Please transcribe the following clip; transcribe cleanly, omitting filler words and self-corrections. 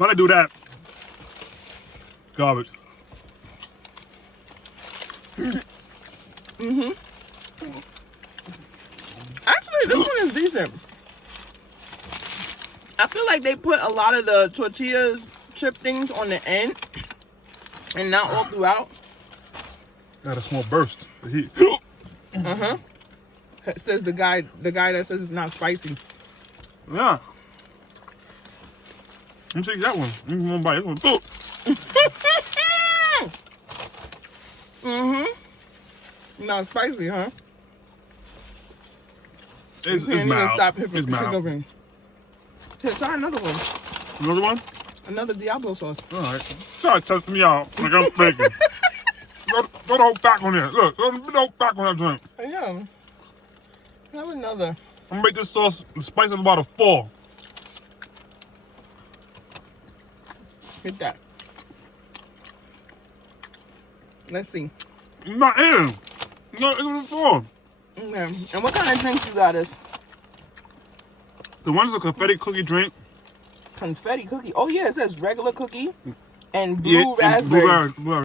Why they do that? Garbage. Mm-hmm. Actually, this one is decent. I feel like they put a lot of the tortillas chip things on the end and not all throughout. Got a small burst of heat. Uh-huh. It says the guy that says it's not spicy. Yeah. Let me take that one. I'm gonna buy this one. Mm-hmm. Not spicy, huh? It's You can't even mild. stop It's mild. hiccuping. Here, try another one. Another one? Another Diablo sauce. All right. Sorry, testing me out like I'm faking. Throw the whole pack on there. Look, throw the whole pack on that drink. Yeah. Have another. I'm gonna make this sauce the spice of about a 4. Hit that. Let's see. Not in. No, it was a 4. Okay. And what kind of drinks you got us? The one's a confetti cookie drink. Confetti cookie. Oh yeah, it says regular cookie and blue And raspberry. blueberry.